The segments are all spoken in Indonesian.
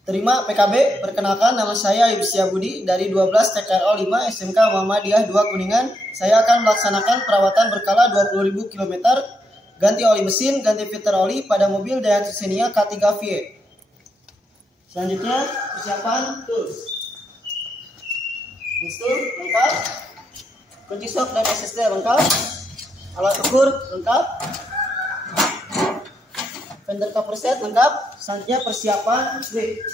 Terima PKB, perkenalkan nama saya Ayub Setiabudi dari 12 TKRO 5 SMK Muhammadiyah 2 Kuningan. Saya akan melaksanakan perawatan berkala 20.000 km, ganti oli mesin, ganti filter oli pada mobil Daihatsu Xenia K3 VE. Selanjutnya persiapan tools. Install lengkap, kunci shock dan SSD lengkap, alat ukur lengkap, fender cover set lengkap. Selanjutnya persiapan switch.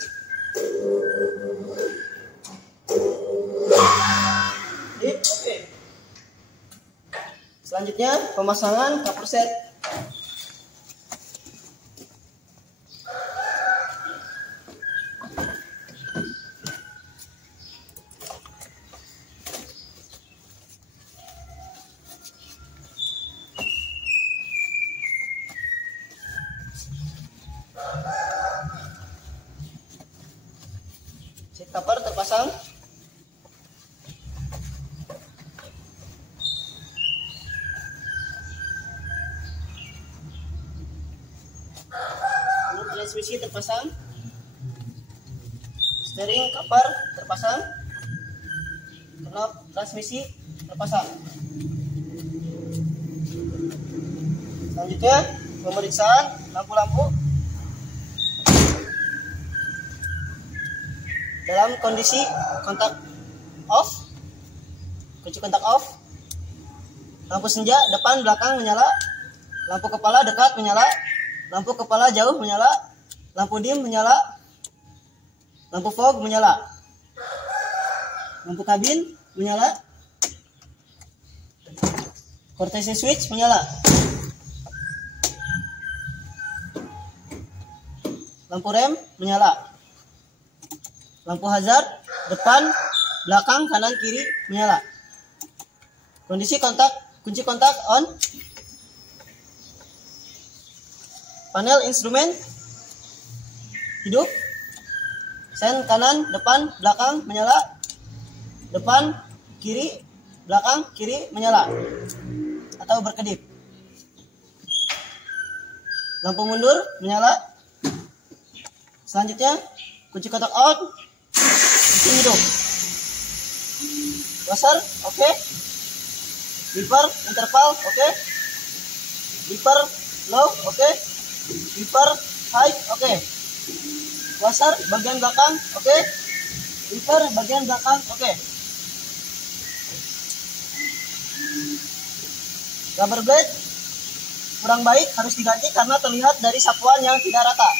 Oke. Selanjutnya pemasangan cover set. Seat cover terpasang. Transmisi terpasang. Steering cover terpasang. Knob transmisi terpasang. Selanjutnya pemeriksaan lampu-lampu. Dalam kondisi kontak off, kunci kontak off, lampu senja depan belakang menyala, lampu kepala dekat menyala, lampu kepala jauh menyala, lampu dim menyala, lampu fog menyala, lampu kabin menyala, courtesy switch menyala, lampu rem menyala, lampu hazard depan, belakang, kanan, kiri menyala. Kondisi kontak, kunci kontak on. Panel instrumen hidup. Sen kanan, depan, belakang menyala. Depan, kiri, belakang, kiri menyala atau berkedip. Lampu mundur menyala. Selanjutnya kunci kontak out. Kunci hidup. Washer oke. Wiper interval oke. Wiper low oke. Wiper high oke. Washer bagian belakang oke. Wiper bagian belakang oke. Rubber blade kurang baik, harus diganti karena terlihat dari sapuan yang tidak rata.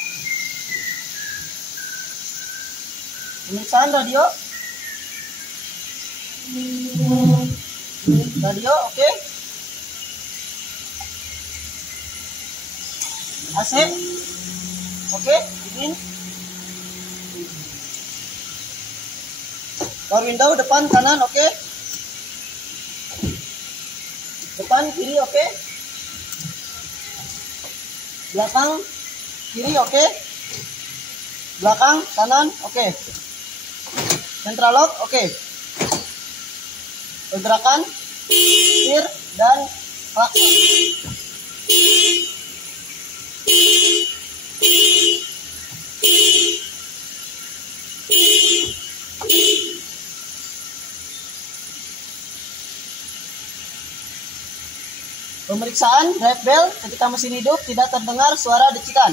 Pemeriksaan radio. Radio oke. AC oke, dingin. Power window depan kanan oke. Depan kiri oke. Belakang kiri oke. Belakang kanan oke. Central lock oke. Pergerakan setir dan klakson. Pemeriksaan drive bell ketika mesin hidup, tidak terdengar suara decikan.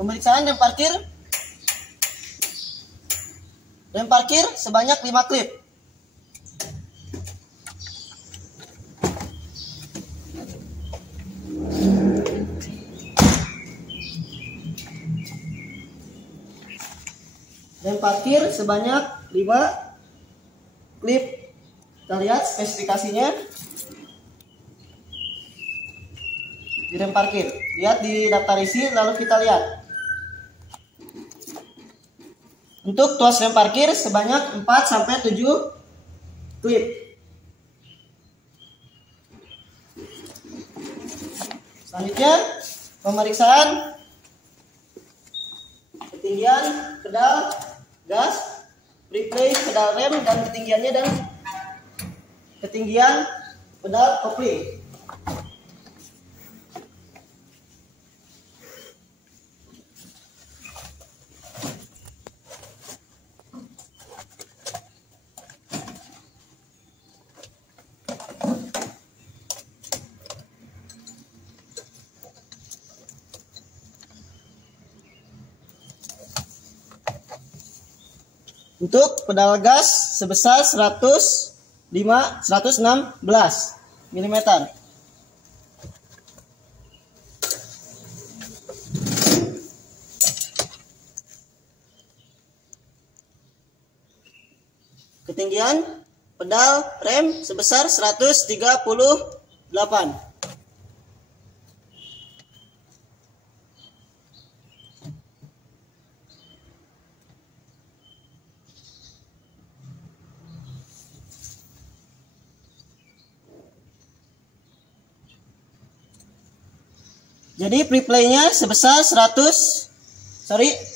Pemeriksaan rem parkir. Rem parkir sebanyak 5 klip. Rem parkir sebanyak 5 klip. Kita lihat spesifikasinya. Di rem parkir, lihat di daftar isi, lalu kita lihat. Untuk tuas rem parkir sebanyak 4-7 klip. Selanjutnya pemeriksaan ketinggian pedal gas, replay pedal rem dan ketinggiannya, dan ketinggian pedal kopling. Untuk pedal gas sebesar 116 mm. Ketinggian pedal rem sebesar 138. Jadi preplaynya sebesar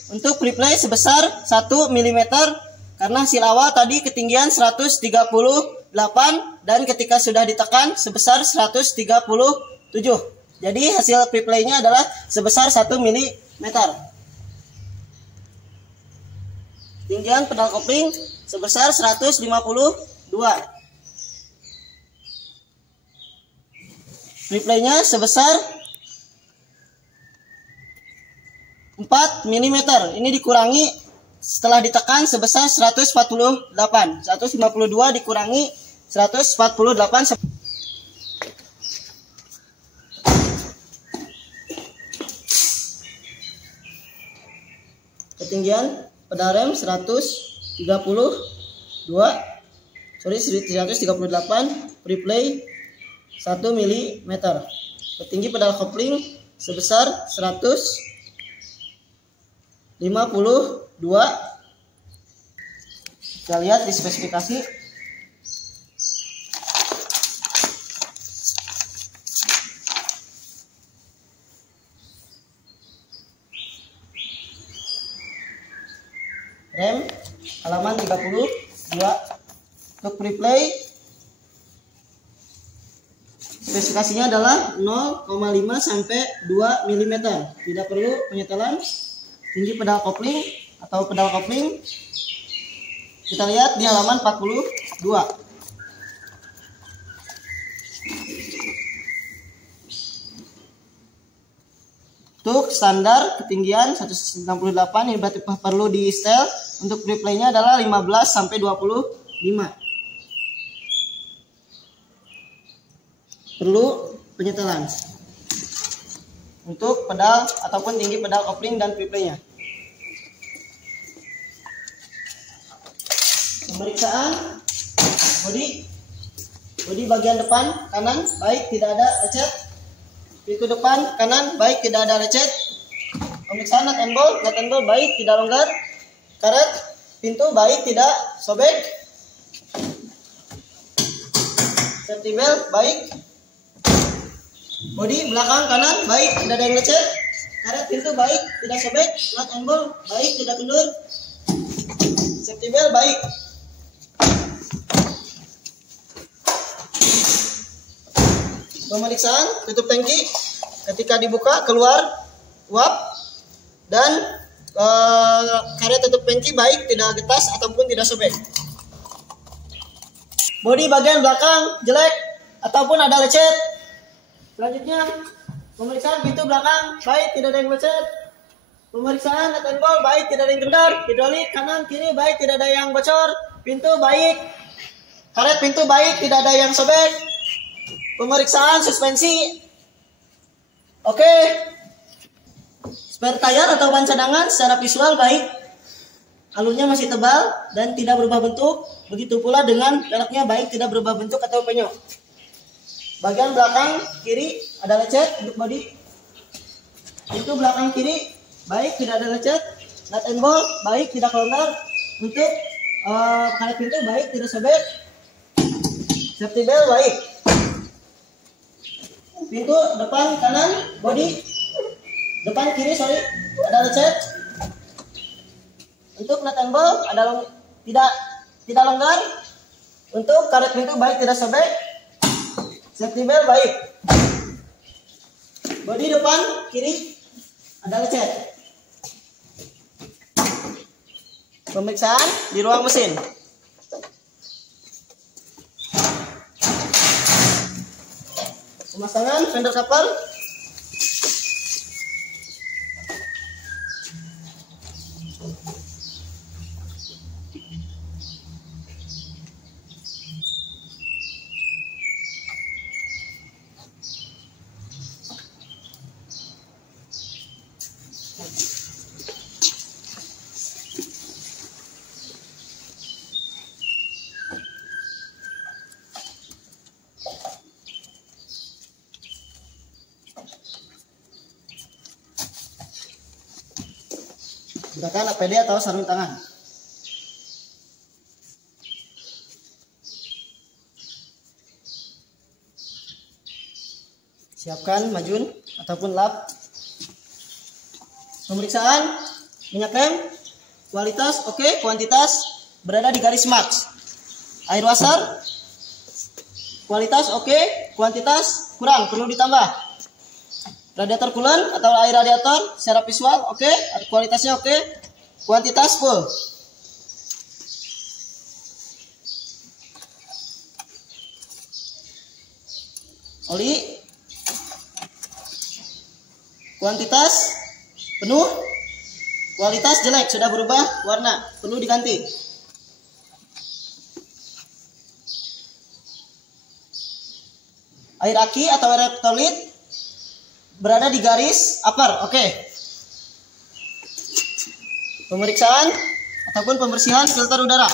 untuk preplay sebesar 1 mm karena hasil awal tadi ketinggian 138 dan ketika sudah ditekan sebesar 137. Jadi hasil preplaynya adalah sebesar 1 mm. Ketinggian pedal kopling sebesar 152. Preplaynya sebesar 4 mm. Ini dikurangi setelah ditekan sebesar 148. 152 dikurangi 148. Ketinggian pedal rem 138. Preplay 1 mm. Ketinggi pedal kopling sebesar 152. Kita lihat di spesifikasi. Rem halaman 32. Untuk preplay spesifikasinya adalah 0,5 sampai 2 mm. Tidak perlu penyetelan. Tinggi pedal kopling atau pedal kopling kita lihat di halaman 42. Untuk standar ketinggian 168 ini berarti perlu di setel. Untuk preplaynya adalah 15 sampai 25. Perlu penyetelan untuk pedal ataupun tinggi pedal kopling dan preplaynya. Pemeriksaan bodi bagian depan kanan baik, tidak ada lecet. Pintu depan kanan baik, tidak ada lecet. Pemeriksaan nut and bolt baik, tidak longgar. Karet pintu baik, tidak sobek. Safety belt baik. Bodi belakang kanan baik, tidak ada yang lecet. Karet pintu baik, tidak sobek. Nut and bolt baik, tidak kendur. Safety belt baik. Pemeriksaan tutup tangki ketika dibuka keluar uap dan karet tutup tangki baik, tidak getas ataupun tidak sobek. Bodi bagian belakang jelek ataupun ada lecet. Selanjutnya pemeriksaan pintu belakang baik, tidak ada yang lecet. Pemeriksaan nut and bolt baik, tidak ada yang kendor. Hidrolik kanan kiri baik, tidak ada yang bocor. Pintu baik. Karet pintu baik, tidak ada yang sobek. Pemeriksaan suspensi. Oke. Spare tire atau ban cadangan secara visual baik. Alurnya masih tebal dan tidak berubah bentuk. Begitu pula dengan velgnya baik, tidak berubah bentuk atau penyok. Bagian belakang kiri ada lecet untuk bodi. Pintu belakang kiri baik, tidak ada lecet. Nut and bolt baik, tidak longgar. Untuk karet pintu baik, tidak sobek. Safety belt baik. Pintu depan kanan bodi depan kiri ada lecet. Untuk nut and bolt ada tidak longgar. Untuk karet pintu baik, tidak sobek. Safety belt baik. Bodi depan kiri ada lecet. Pemeriksaan di ruang mesin. Pemasangan fender cover. Gunakan APD atau sarung tangan. Siapkan majun ataupun lap. Pemeriksaan minyak rem, kualitas oke, kuantitas berada di garis max. Air washer, kualitas oke, kuantitas kurang, perlu ditambah. Radiator coolant atau air radiator secara visual oke, kualitasnya oke, kuantitas full. Oli, kuantitas penuh, kualitas jelek, sudah berubah warna, perlu diganti. Air aki atau air elektrolit berada di garis upper, oke. Pemeriksaan ataupun pembersihan filter udara.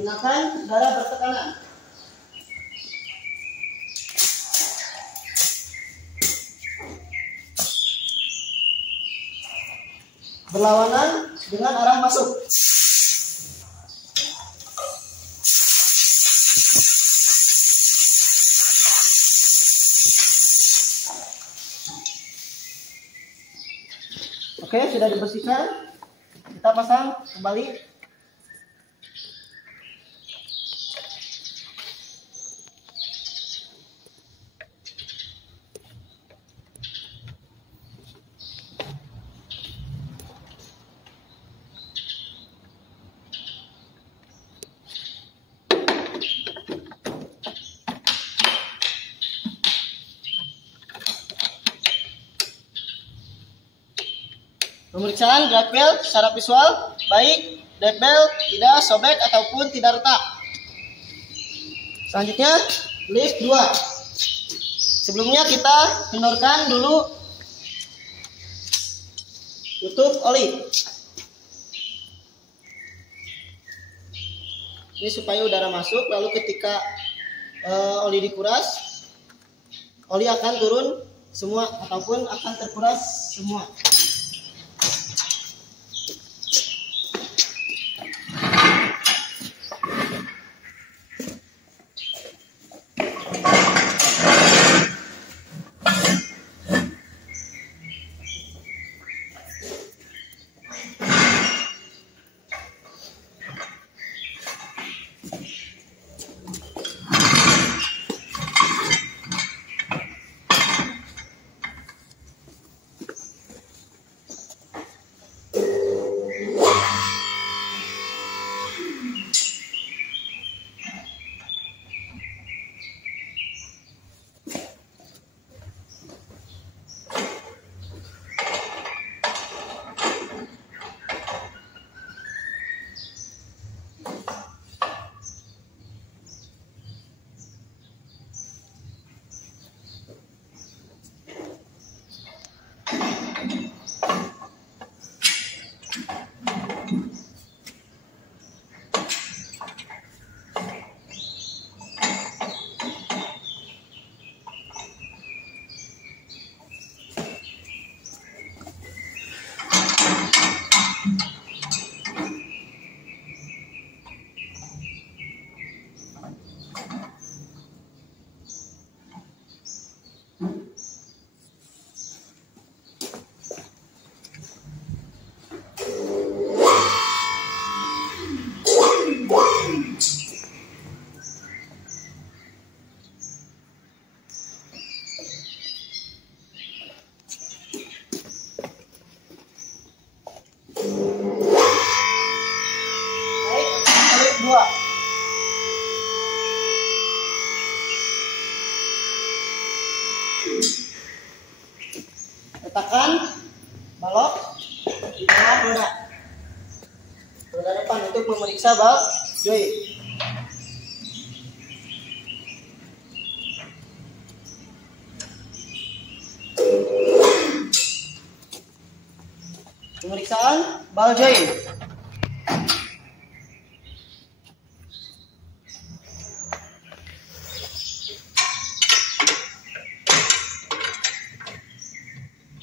Gunakan udara bertekanan. Berlawanan dengan arah masuk. Oke, sudah dibersihkan. Kita pasang kembali. Pemeriksaan drag belt secara visual baik, drag belt tidak sobek ataupun tidak retak. Selanjutnya lift 2. Sebelumnya kita kendorkan dulu tutup oli. Ini supaya udara masuk, lalu ketika oli dikuras, oli akan turun semua ataupun akan terkuras semua. Letakkan balok di bawah roda depan untuk memeriksa bal join. Pemeriksaan ball joint.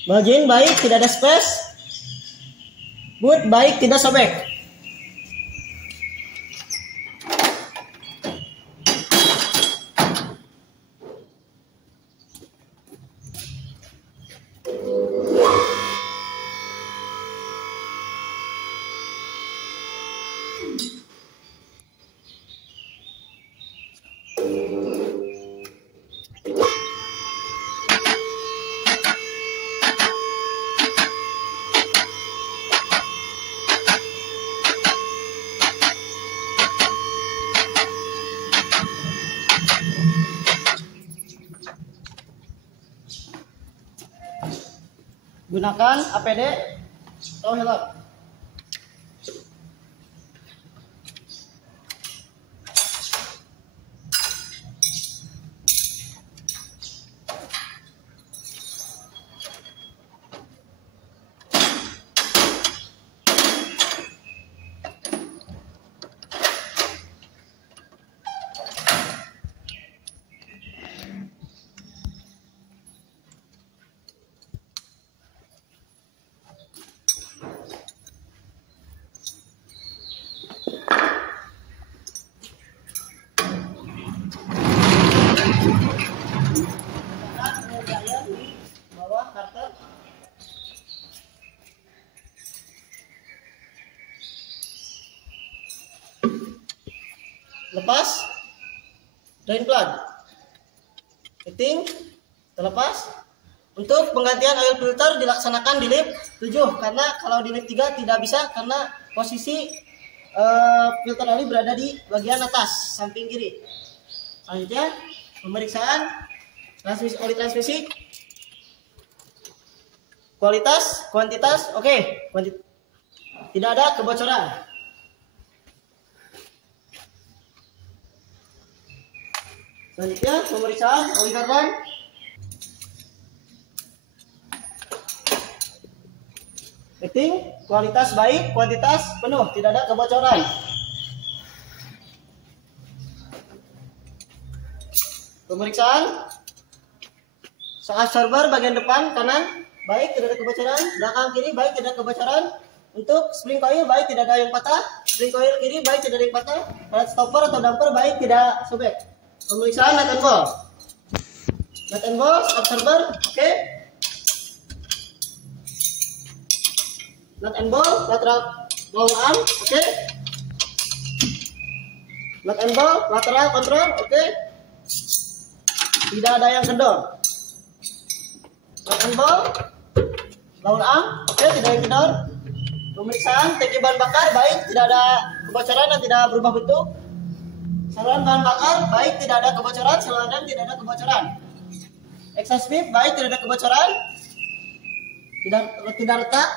Ball joint baik, tidak ada space. Boot baik, tidak sobek. Gunakan APD atau helm. Lepas drain plug, fitting terlepas. Untuk penggantian oil filter dilaksanakan di lip 7, karena kalau di lip 3 tidak bisa karena posisi filter oli berada di bagian atas samping kiri. Selanjutnya pemeriksaan oli transmisi, kualitas, kuantitas oke, tidak ada kebocoran. Selanjutnya pemeriksaan oli karbon. Fitting kualitas baik, kuantitas penuh, tidak ada kebocoran. Pemeriksaan absorber bagian depan kanan baik, tidak ada kebocoran. Belakang kiri baik, tidak ada kebocoran. Untuk spring coil baik, tidak ada yang patah. Spring coil kiri baik, tidak ada yang patah. Alat stopper atau damper baik, tidak sobek. Pemeriksaan nut and bolt. Nut and bolt absorber oke. Nut and bolt lateral roll arm oke. Nut and bolt lateral control oke. Tidak ada yang kendor. Nut and bolt roll arm oke, tidak ada yang kendor. Pemeriksaan tangki bahan bakar baik, tidak ada kebocoran dan tidak berubah bentuk. Saluran bahan bakar baik, tidak ada kebocoran. Saluran rem tidak ada kebocoran. Exhaust pipe baik, tidak ada kebocoran, tidak retak.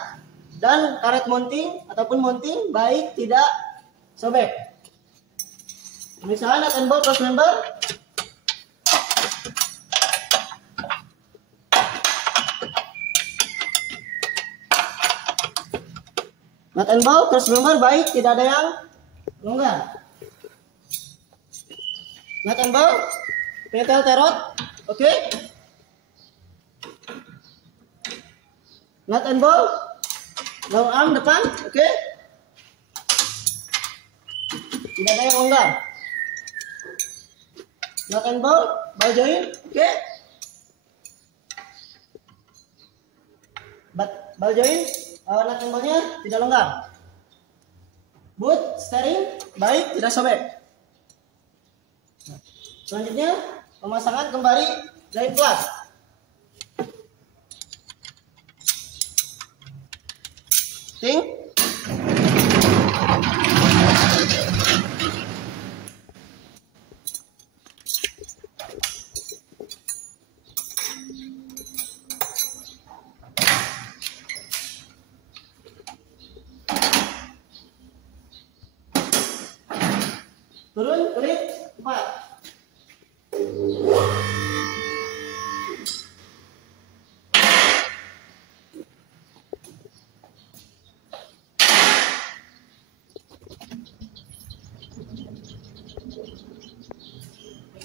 Dan karet mounting ataupun mounting baik, tidak sobek. Pemeriksaan nut and bolt cross member. Nut and bolt cross member baik, tidak ada yang longgar. Nut and bolt petel terot oke. Nut and bolt long arm depan oke. Tidak ada yang longgar. Nut and bolt ball joint oke. Ball joint nut and boltnya tidak longgar. Boot steering baik, tidak sobek. Selanjutnya pemasangan kembali drain plug. Ting. Turun klik 4.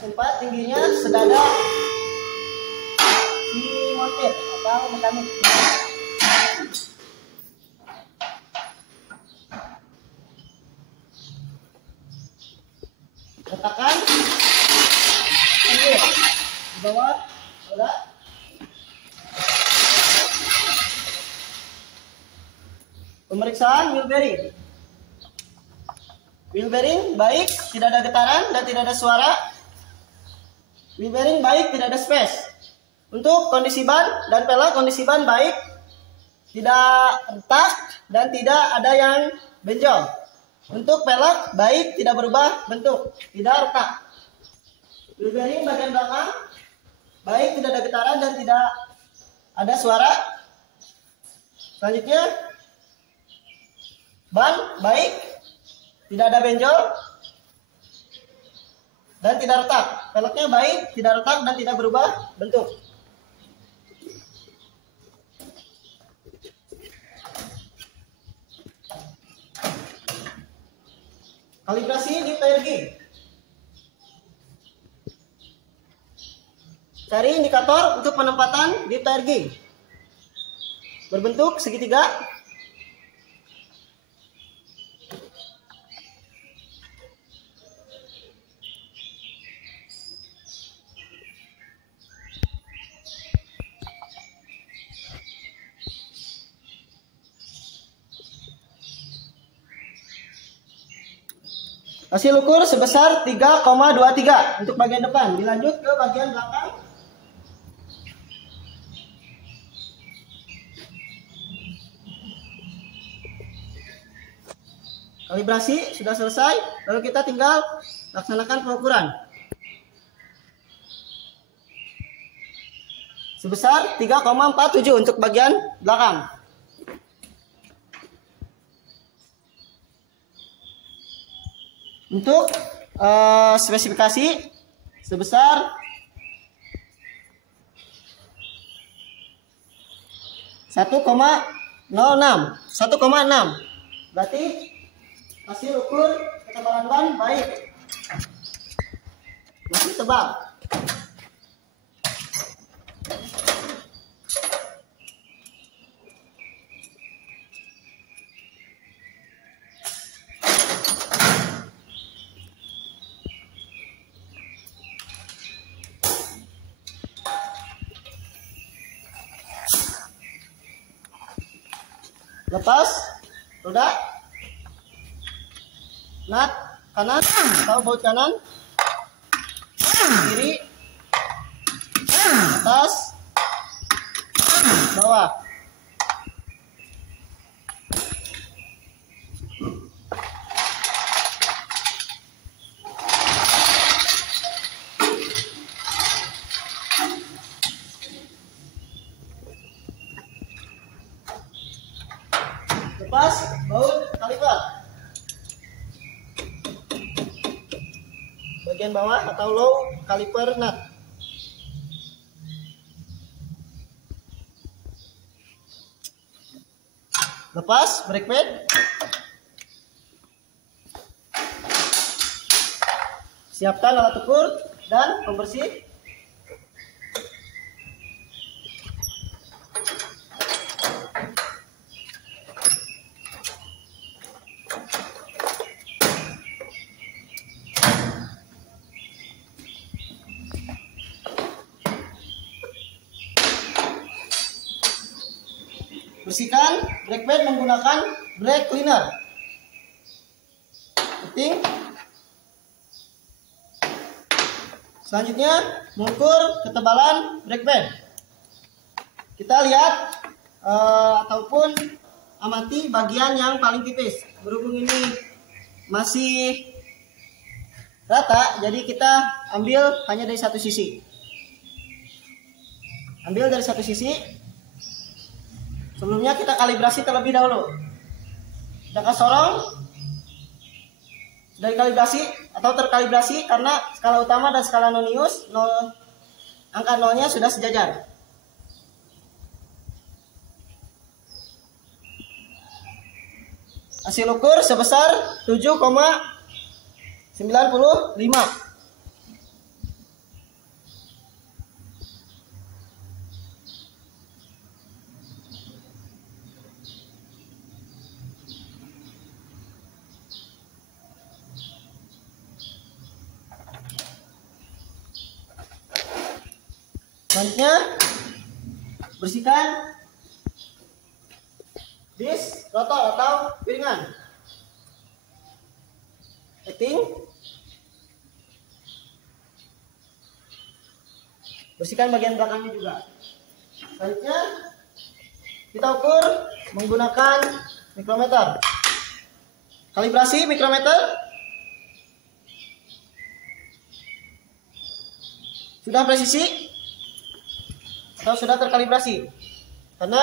tempat tingginya sedada si montir atau mekanik. Letakkan di bawah roda. Pemeriksaan wheel bearing. Wheel bearing baik, tidak ada getaran dan tidak ada suara. Wheel bearing baik, tidak ada space. Untuk kondisi ban dan pelek, kondisi ban baik, tidak retak dan tidak ada yang benjol. Untuk pelek baik, tidak berubah bentuk, tidak retak. Wheel bearing bagian belakang baik, tidak ada getaran dan tidak ada suara. Selanjutnya ban baik, tidak ada benjol dan tidak retak. Peleknya baik, tidak retak dan tidak berubah bentuk. Kalibrasi di tire G. Cari indikator untuk penempatan di tire G. Berbentuk segitiga. Hasil ukur sebesar 3,23 untuk bagian depan. Dilanjut ke bagian belakang. Kalibrasi sudah selesai, lalu kita tinggal laksanakan pengukuran. Sebesar 3,47 untuk bagian belakang. Untuk spesifikasi sebesar 1,06. Berarti hasil ukur ketebalan ban baik, masih tebal. Lepas roda, nut kanan atau baut kanan, kiri, atas, bawah. Lepas baut kaliper bagian bawah atau low kaliper nut. Lepas brake pad. Siapkan alat ukur dan pembersih. Bersihkan brake pad menggunakan brake cleaner. Penting. Selanjutnya mengukur ketebalan brake pad. Kita lihat ataupun amati bagian yang paling tipis. Berhubung ini masih rata, jadi kita ambil hanya dari satu sisi. Ambil dari satu sisi. Sebelumnya kita kalibrasi terlebih dahulu. Kita sorong dari kalibrasi atau terkalibrasi karena skala utama dan skala nonius angka nolnya sudah sejajar. Hasil ukur sebesar 7,95. Selanjutnya bersihkan disk rotor atau piringan. Acting. Bersihkan bagian belakangnya juga. Selanjutnya kita ukur menggunakan mikrometer. Kalibrasi mikrometer. Sudah presisi atau sudah terkalibrasi? Karena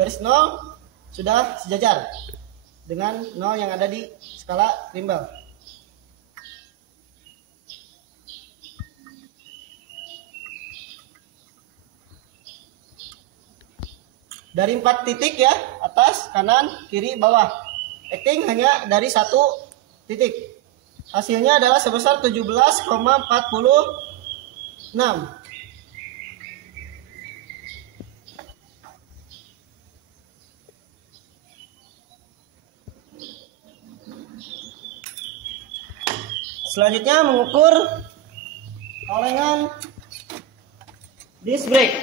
garis 0 sudah sejajar dengan 0 yang ada di skala Trimble. Dari 4 titik ya, atas, kanan, kiri, bawah. Acting hanya dari 1 titik. Hasilnya adalah sebesar 17,46. Selanjutnya mengukur olengan disc brake.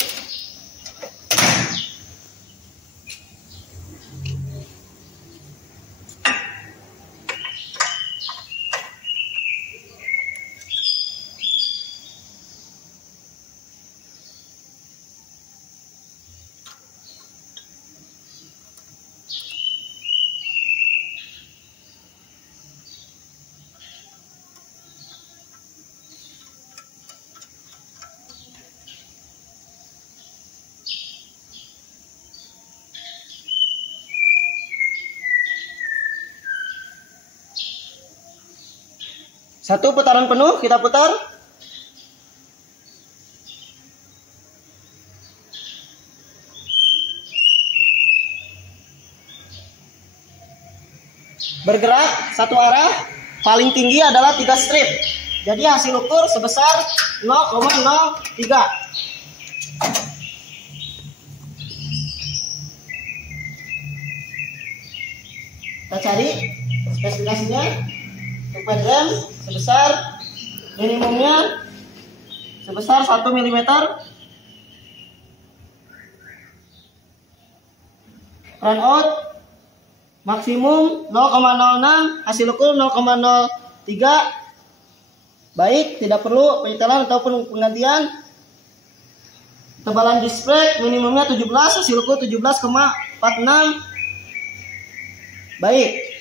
Satu putaran penuh kita putar. Bergerak satu arah, paling tinggi adalah 3 strip. Jadi hasil ukur sebesar 0,03. Kita cari spesifikasinya. Untuk rem sebesar minimumnya sebesar 1 mm. Run out maksimum 0,06, hasil ukur 0,03. Baik, tidak perlu penyetelan ataupun penggantian. Tebalan display minimumnya 17, hasil ukur 17,46. Baik.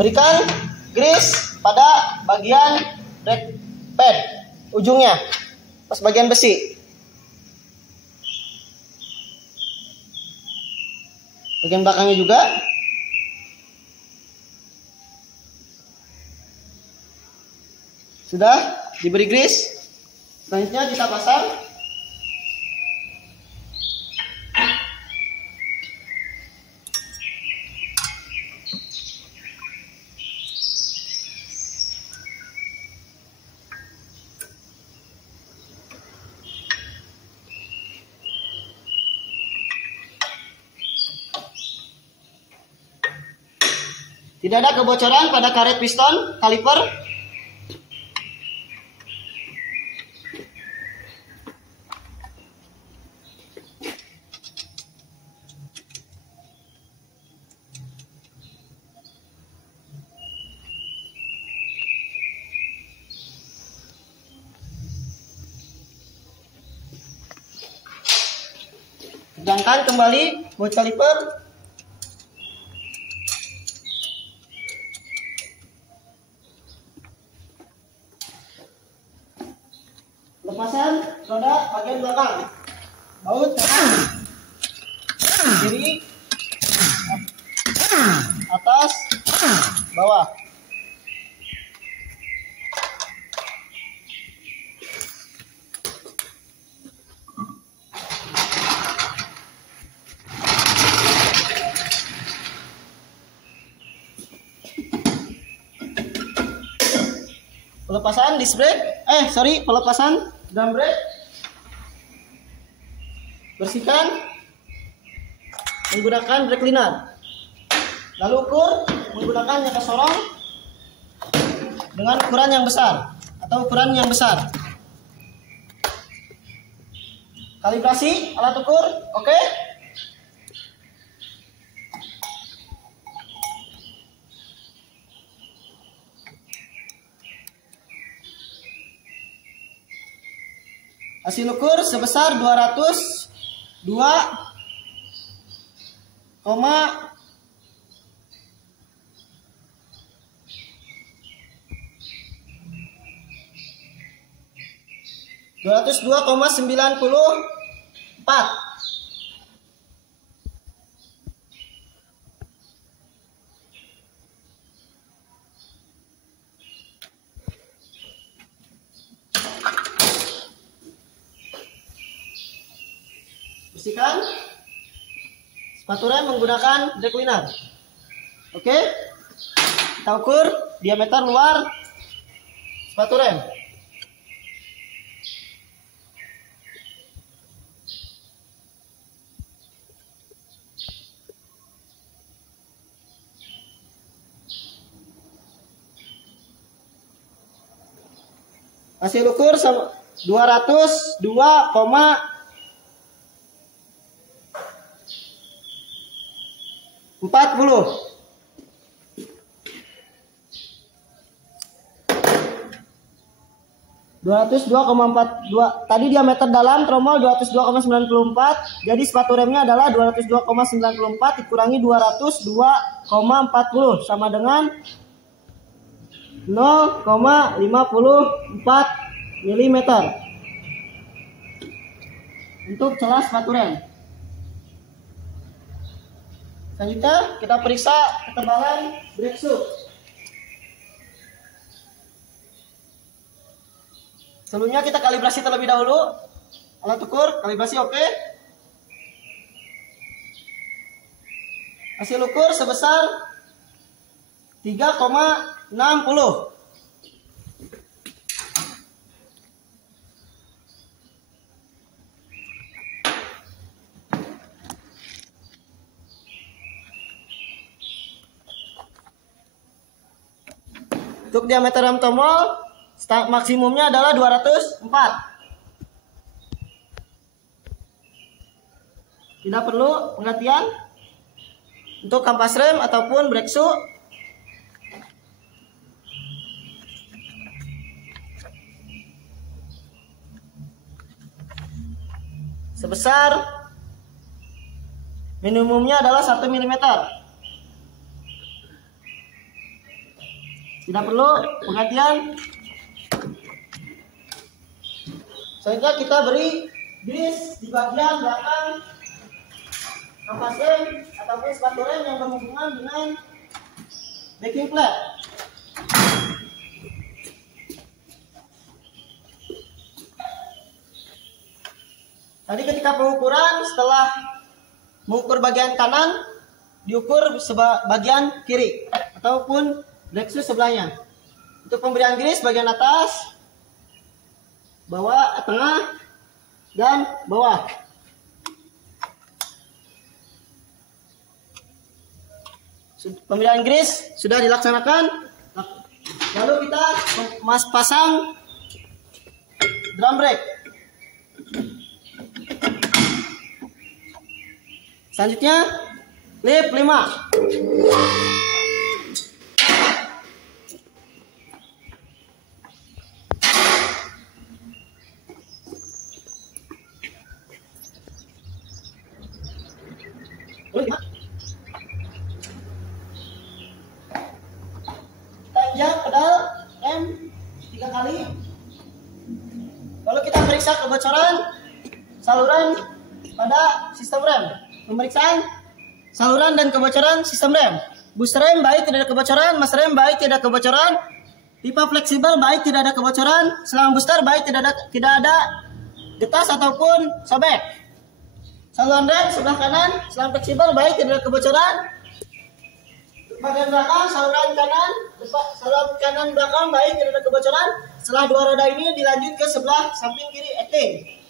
Berikan grease pada bagian brake pad ujungnya, pas bagian besi. Bagian belakangnya juga. Sudah diberi grease. Selanjutnya kita pasang. Tidak ada kebocoran pada karet piston kaliper. Tegangkan kembali buat kaliper. Lepasan roda bagian belakang, baut kiri, atas, bawah. Pelepasan disc brake, pelepasan drum brake. Bersihkan menggunakan brake cleaner. Lalu ukur menggunakan nyaka sorong dengan ukuran yang besar atau ukuran yang besar. Kalibrasi alat ukur, oke? Hasil ukur sebesar 202,94. Bersihkan sepatu rem menggunakan brake cleaner. Oke, kita ukur diameter luar sepatu rem. Hasil ukur 202,40. Tadi diameter dalam tromol 202,94. Jadi sepatu remnya adalah 202,94 dikurangi 202,40 sama dengan 0,54 mm untuk celah sepatu rem. Selanjutnya kita periksa ketebalan brake shoe. Sebelumnya kita kalibrasi terlebih dahulu. Alat ukur kalibrasi oke. Hasil ukur sebesar 3,60. Untuk diameter rem tromol maksimumnya adalah 204. Tidak perlu pengertian untuk kampas rem ataupun brake shoe. Sebesar minimumnya adalah 1 mm. Tidak perlu pengertian. Selanjutnya kita beri grease di bagian belakang kampas rem ataupun sepatu rem yang berhubungan dengan backing plate. Tadi ketika pengukuran, setelah mengukur bagian kanan, diukur bagian kiri ataupun brake shoe sebelahnya. Untuk pemberian grease bagian atas, bawah, tengah, dan bawah. Pemberian grease sudah dilaksanakan. Lalu kita pasang drum brake. Selanjutnya lip 5. Kita injak pedal rem 3 kali. Lalu kita periksa kebocoran saluran pada sistem rem. Pemeriksaan saluran dan kebocoran sistem rem. Bus rem baik tidak ada kebocoran, mas rem baik tidak ada kebocoran, pipa fleksibel baik tidak ada kebocoran, selang booster baik tidak ada getas ataupun sobek. Saluran rem sebelah kanan, selang fleksibel baik tidak ada kebocoran. Bagian belakang saluran kanan belakang baik tidak ada kebocoran. Setelah dua roda ini dilanjut ke sebelah samping kiri acting.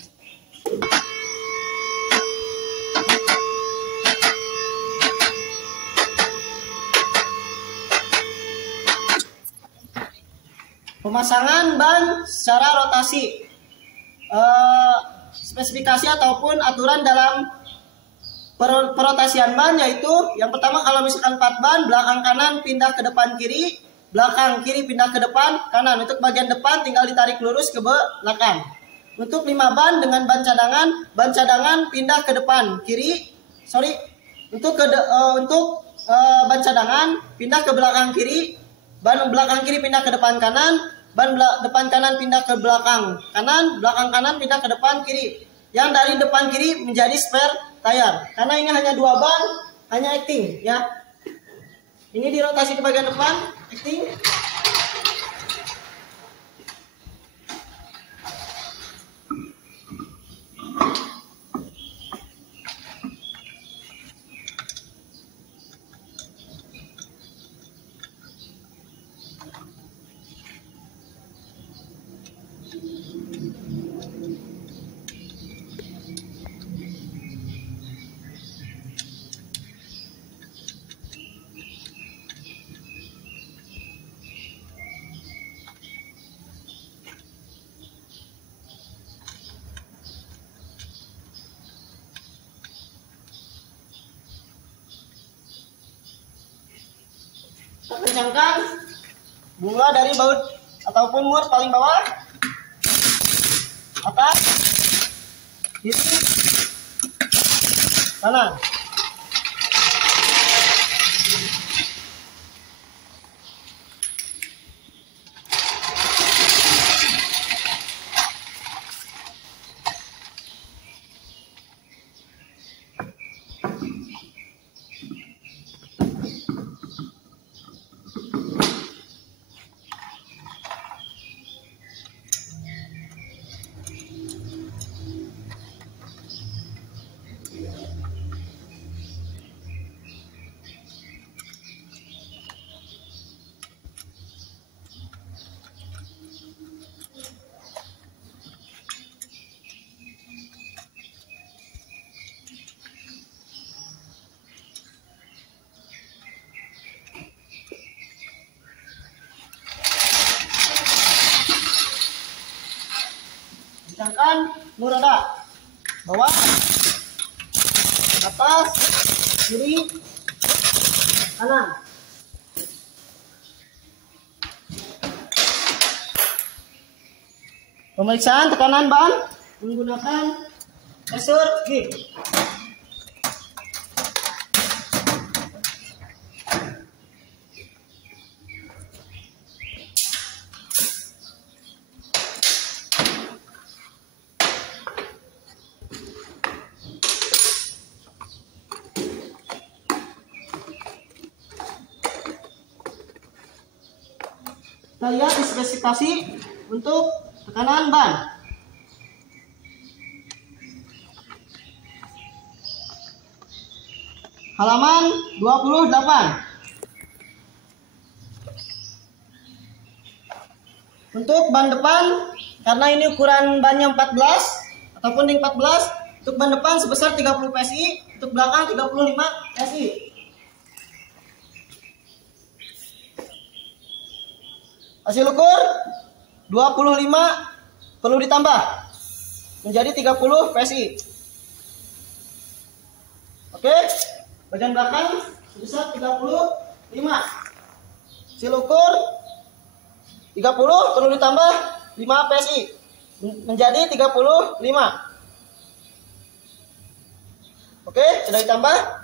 Pemasangan ban secara rotasi. Spesifikasi ataupun aturan dalam perotasian ban yaitu yang pertama, kalau misalkan 4 ban, belakang kanan pindah ke depan kiri, belakang kiri pindah ke depan kanan. Untuk bagian depan tinggal ditarik lurus ke belakang. Untuk 5 ban dengan ban cadangan pindah ke depan kiri. Untuk ban cadangan pindah ke belakang kiri, ban belakang kiri pindah ke depan kanan, ban depan kanan pindah ke belakang kanan pindah ke depan kiri. Yang dari depan kiri menjadi spare tayar. Karena ini hanya 2 ban, hanya acting ya. Ini dirotasi ke bagian depan, acting. Kita kencangkan bunga dari baut ataupun mur paling bawah, atas, kiri, kanan. Kencangkan mur roda, bawah, atas, kiri, kanan. Pemeriksaan tekanan ban menggunakan pressure gauge. Kita lihat di spesifikasi untuk tekanan ban. Halaman 28. Untuk ban depan, karena ini ukuran bannya 14 ataupun ring 14, untuk ban depan sebesar 30 PSI, untuk belakang 35 PSI. Hasil ukur 25 perlu ditambah menjadi 30 PSI. Oke, bagian belakang sebesar 35. Hasil ukur 30 perlu ditambah 5 PSI menjadi 35. Oke, sudah ditambah.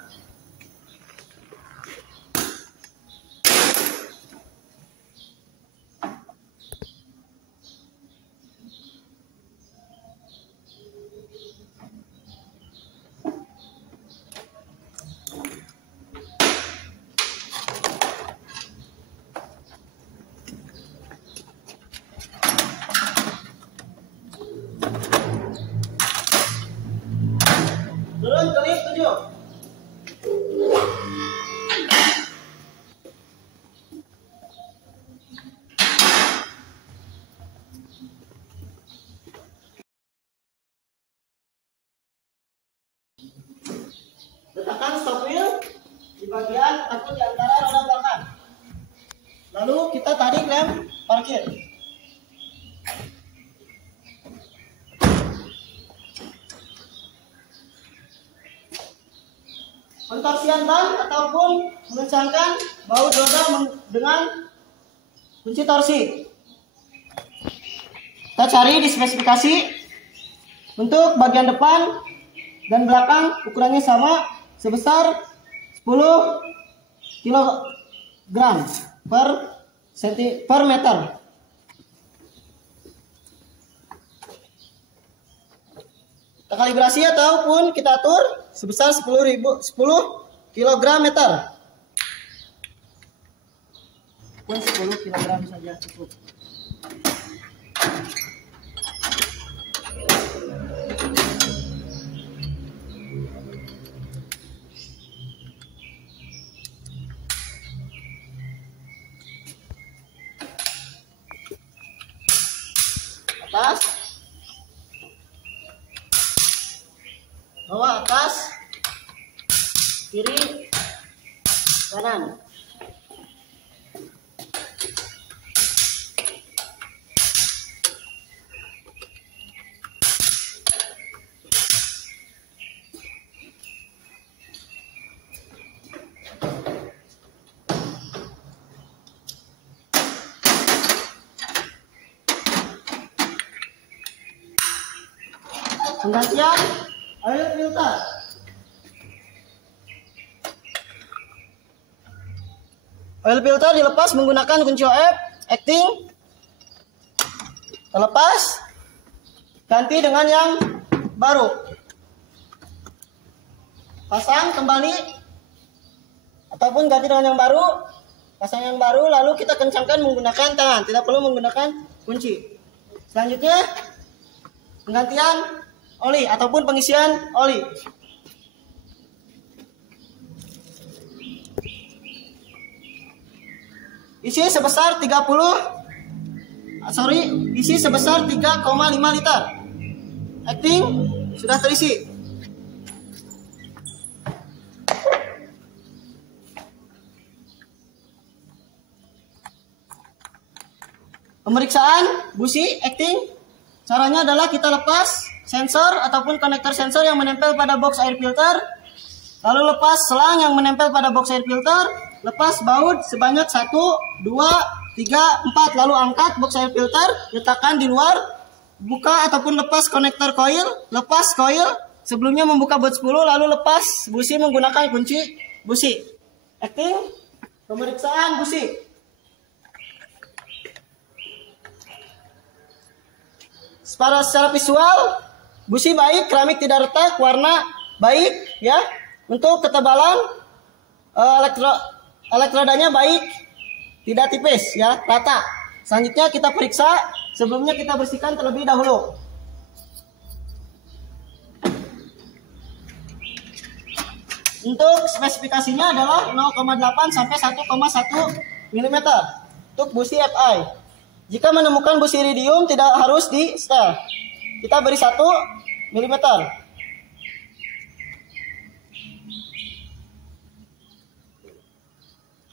Turun ke lift 7. Letakkan stop wheel di bagian ataupun di antara roda belakang. Lalu kita tarik rem parkir. Pentorsian ban ataupun mengencangkan baut roda dengan kunci torsi. Kita cari di spesifikasi. Untuk bagian depan dan belakang ukurannya sama sebesar 10 kg per meter. Kita kalibrasi ataupun kita atur sebesar 10 kg meter. Pun 10 kg saja cukup. Atas, bawah, atas, kiri, kanan. Penggantian oil filter. Oil filter dilepas menggunakan kunci OF acting. Terlepas, ganti dengan yang baru. Pasang kembali ataupun ganti dengan yang baru. Pasang yang baru lalu kita kencangkan menggunakan tangan, tidak perlu menggunakan kunci. Selanjutnya penggantian oli ataupun pengisian oli. Isi sebesar 3,5 liter. Acting sudah terisi. Pemeriksaan busi acting caranya adalah kita lepas sensor ataupun konektor sensor yang menempel pada box air filter, lalu lepas selang yang menempel pada box air filter, lepas baut sebanyak 1, 2, 3, 4, lalu angkat box air filter, letakkan di luar, buka ataupun lepas konektor coil, lepas coil, sebelumnya membuka baut 10, lalu lepas busi menggunakan kunci busi. Acting pemeriksaan busi. Secara visual busi baik, keramik tidak retak, warna baik ya. Untuk ketebalan elektrodanya baik, tidak tipis ya, rata. Selanjutnya kita periksa, sebelumnya kita bersihkan terlebih dahulu. Untuk spesifikasinya adalah 0,8 sampai 1,1 mm untuk busi FI. Jika menemukan busi iridium tidak harus di setel. Kita beri 1 mm.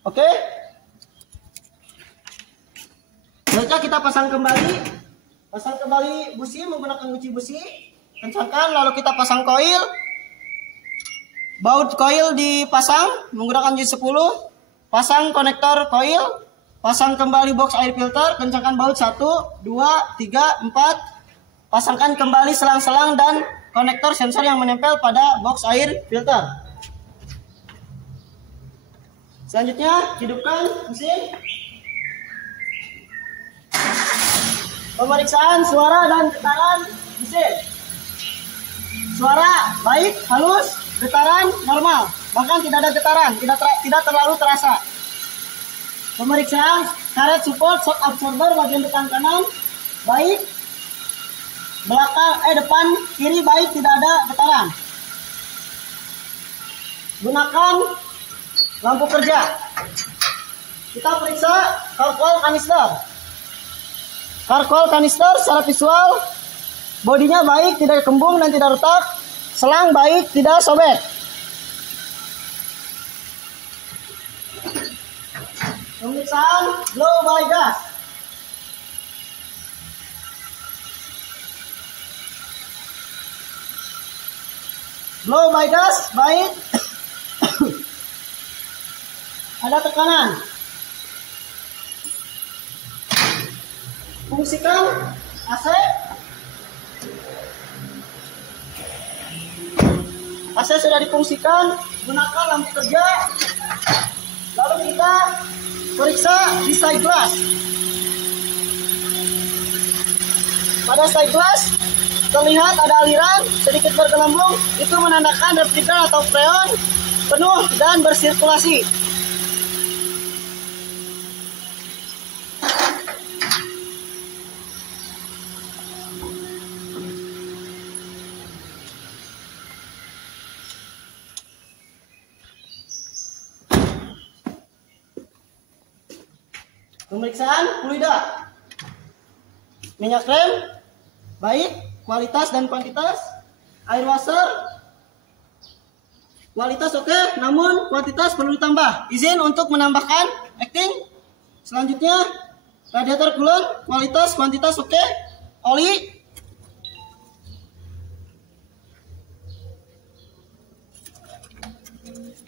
Oke. Selanjutnya kita pasang kembali. Pasang kembali busi menggunakan kunci busi. Kencangkan lalu kita pasang koil. Baut koil dipasang menggunakan kunci 10. Pasang konektor koil. Pasang kembali box air filter. Kencangkan baut 1, 2, 3, 4. Pasangkan kembali selang-selang dan konektor sensor yang menempel pada box air filter. Selanjutnya, hidupkan mesin. Pemeriksaan suara dan getaran mesin. Suara baik, halus, getaran normal. Bahkan tidak ada getaran, tidak terlalu terasa. Pemeriksaan karet support shock absorber bagian depan kanan baik. Depan kiri baik, tidak ada getaran. Gunakan lampu kerja. Kita periksa karkol kanister. Karkol kanister secara visual bodinya baik, tidak kembung dan tidak retak. Selang baik, tidak sobek. Pemeriksaan blow by gas. Blow by gas baik. ada tekanan. Fungsikan AC. AC sudah difungsikan, gunakan lampu kerja. Lalu kita periksa di side glass. Pada side glass terlihat ada aliran sedikit bergelembung, itu menandakan refrigeran atau freon penuh dan bersirkulasi. Pemeriksaan fluida. Minyak rem baik, kualitas dan kuantitas. Air washer kualitas oke, namun kuantitas perlu ditambah. Izin untuk menambahkan acting. Selanjutnya radiator coolant kualitas kuantitas oke. Oli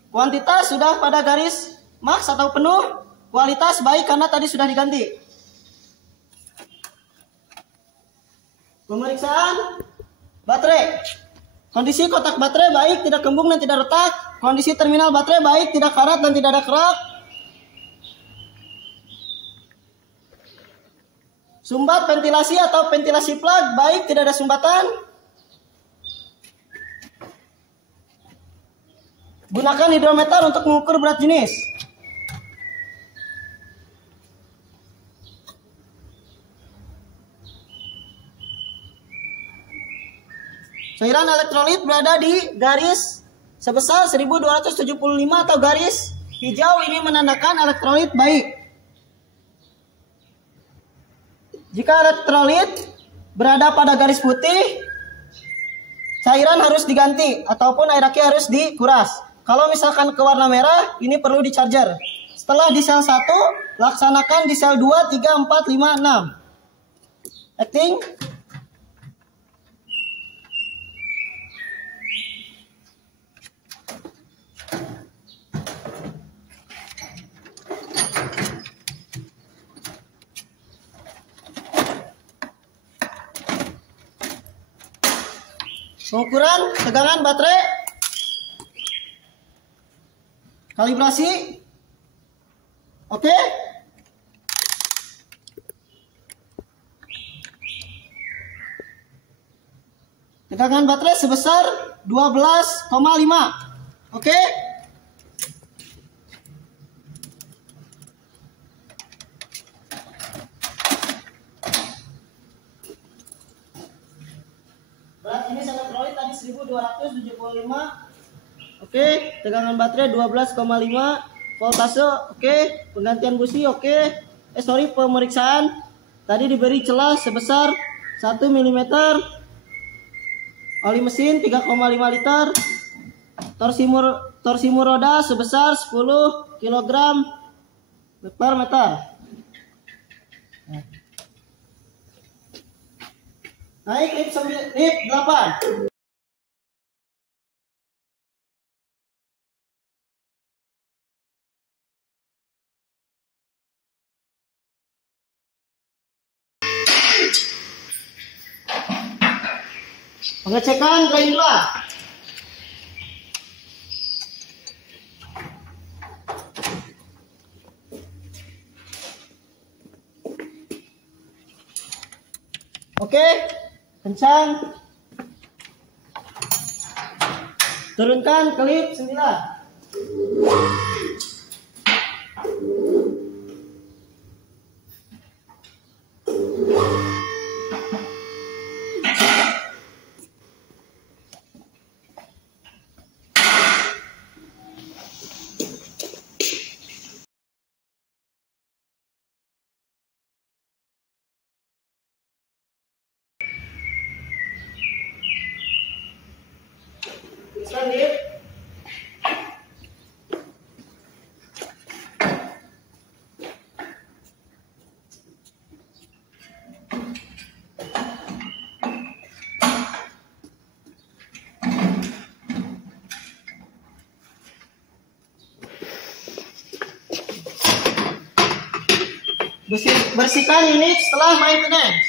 kuantitas sudah pada garis max atau penuh. Kualitas baik karena tadi sudah diganti. Pemeriksaan baterai. Kondisi kotak baterai baik, tidak kembung dan tidak retak. Kondisi terminal baterai baik, tidak karat dan tidak ada kerak. Sumbat ventilasi atau ventilasi plug baik, tidak ada sumbatan. Gunakan hidrometer untuk mengukur berat jenis. Cairan elektrolit berada di garis sebesar 1275 atau garis hijau, ini menandakan elektrolit baik. Jika elektrolit berada pada garis putih, cairan harus diganti ataupun air aki harus dikuras. Kalau misalkan ke warna merah, ini perlu di charger. Setelah di sel 1, laksanakan di sel 2, 3, 4, 5, 6. Acting. Pengukuran tegangan baterai. Kalibrasi. Oke. Tegangan baterai sebesar 12,5. Oke. Berat ini elektrolit tadi 1275. Oke, tegangan baterai 12,5. Voltase oke, penggantian busi oke. Pemeriksaan tadi diberi celah sebesar 1 mm. Oli mesin 3,5 liter. Torsi roda sebesar 10 kg per meter. Naik lip 8. Pengecekan drain luar. Oke, kencang. Turunkan klip 9. Lanjut. Bersihkan unit setelah maintenance.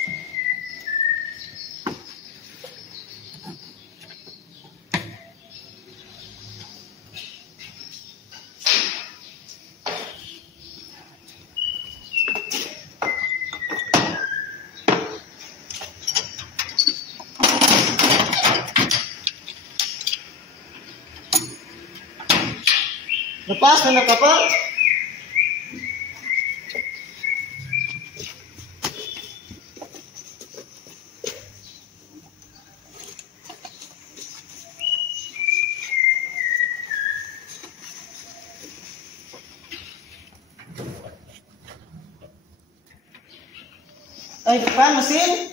Lepas fender cover. Depan mesin.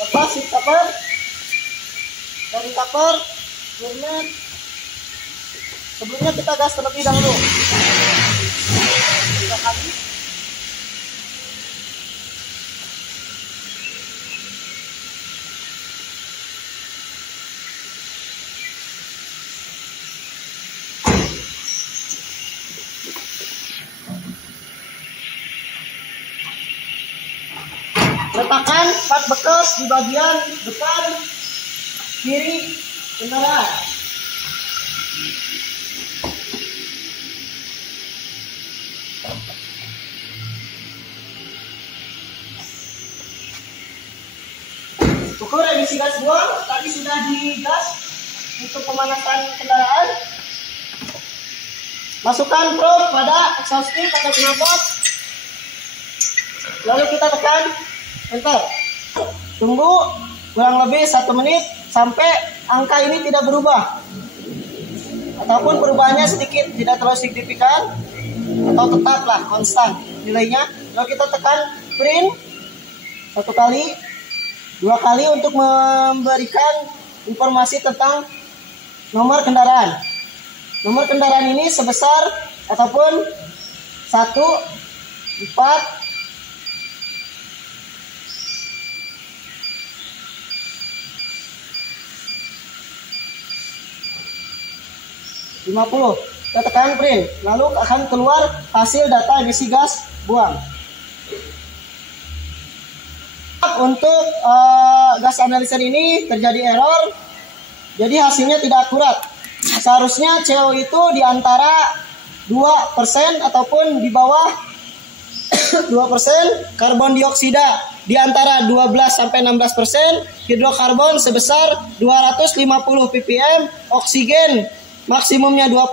Lepas seat cover. Dari cover, gurnet. Sebelumnya kita gas terlebih dahulu. 3 kali. Letakkan part bekas di bagian depan kiri kendaraan. Ukur emisi gas buang tadi sudah digas untuk pemanasan kendaraan. Masukkan probe pada exhaust tip atau knalpot. Lalu kita tekan enter. Tunggu kurang lebih 1 menit sampai angka ini tidak berubah, ataupun perubahannya sedikit, tidak terlalu signifikan, atau tetaplah konstan nilainya. Lalu kita tekan print 1 kali, 2 kali untuk memberikan informasi tentang nomor kendaraan. Nomor kendaraan ini sebesar ataupun 1, 4, 50. Kita tekan print, lalu akan keluar hasil data emisi gas buang. Untuk gas analyzer ini terjadi error, jadi hasilnya tidak akurat. Seharusnya CO itu di antara 2% ataupun di bawah 2%, karbon dioksida di antara 12-16%, hidrokarbon sebesar 250 ppm, oksigen maksimumnya 2%,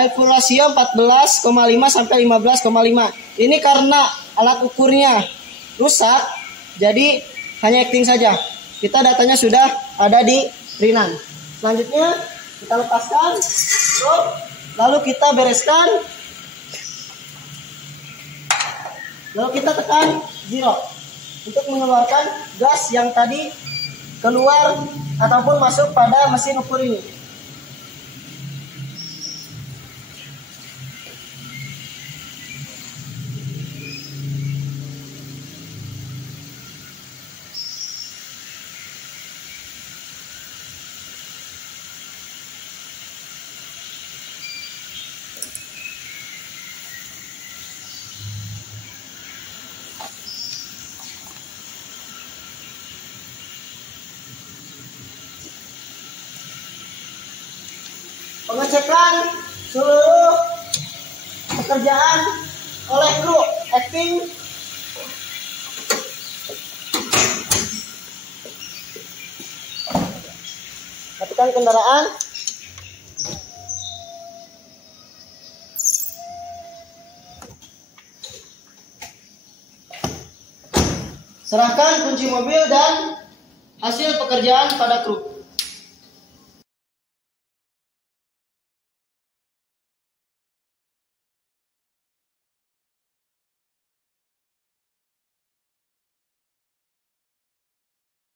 air fluorasium 14,5 sampai 15,5. Ini karena alat ukurnya rusak, jadi hanya acting saja. Kita datanya sudah ada di Rinan. Selanjutnya kita lepaskan, lalu kita bereskan, lalu kita tekan 0 untuk mengeluarkan gas yang tadi keluar ataupun masuk pada mesin ukur ini. Pengecekan seluruh pekerjaan oleh kru acting. Matikan kendaraan. Serahkan kunci mobil dan hasil pekerjaan pada kru.